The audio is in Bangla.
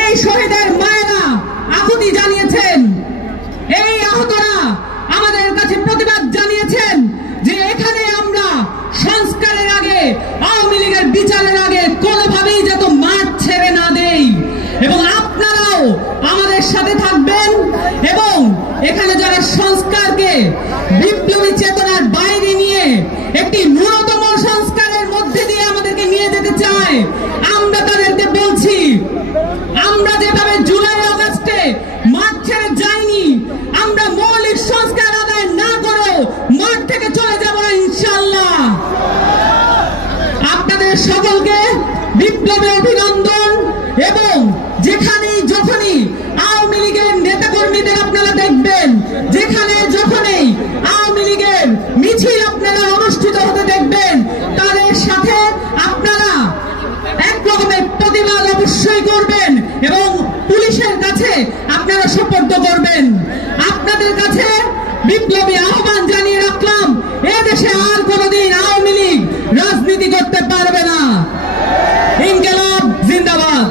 এই শহীদের মায়েরা আকুতি জানিয়েছেন, এই আহতরা আমাদের কাছে প্রতিবাদ জানিয়েছেন যে এখানে আমরা সংস্কারের আগে, আওয়ামী লীগের বিচারের আগে কোনোভাবেই যত মাঠ ছেড়ে না দেই, এবং আপনারাও আমাদের সাথে থাকবেন এবং এখানে যারা সংস্কারকে বিপ্লবী চেতনার বাইরে নিয়ে একটি ন্যূনতম সংস্কারের মধ্যে দিয়ে আমাদেরকে নিয়ে যেতে চায়, আমরা তাদেরকে বলছি, আমরা যেভাবে জুলাই আগস্টে মাঠ ছেড়ে যাইনি, আমরা মৌলিক সংস্কার আদায় না করেও মাঠ থেকে চলে যাব না ইনশাআল্লাহ। আপনাদের সকলকে বিপ্লবী অভিনন্দন। এবং যেখানেই যখনই আওয়ামী লীগের নেতাকর্মীদের আপনারা দেখবেন, যেখানে যখনই আওয়ামী লীগের মিছিল আপনারা অনুষ্ঠিত হতে দেখবেন, তাদের সাথে আপনারা এক রকমের প্রতিবাদ অবশ্যই করবেন এবং পুলিশের কাছে আপনারা সোপর্দ করবেন। আপনাদের কাছে বিপ্লবী আহ্বান জানিয়ে রাখলাম, এদেশে আর কোনোদিন আওয়ামী লীগ রাজনীতি করতে পারবে না। ইনকিলাব জিন্দাবাদ।